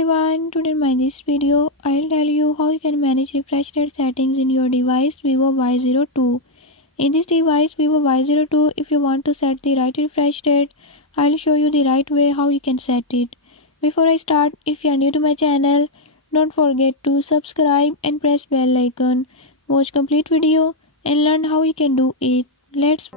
everyone, today in this video, I'll tell you how you can manage refresh rate settings in your device Vivo Y02. In this device Vivo Y02, if you want to set the right refresh rate, I'll show you the right way how you can set it. Before I start, if you are new to my channel, don't forget to subscribe and press bell icon. Watch complete video and learn how you can do it. Let's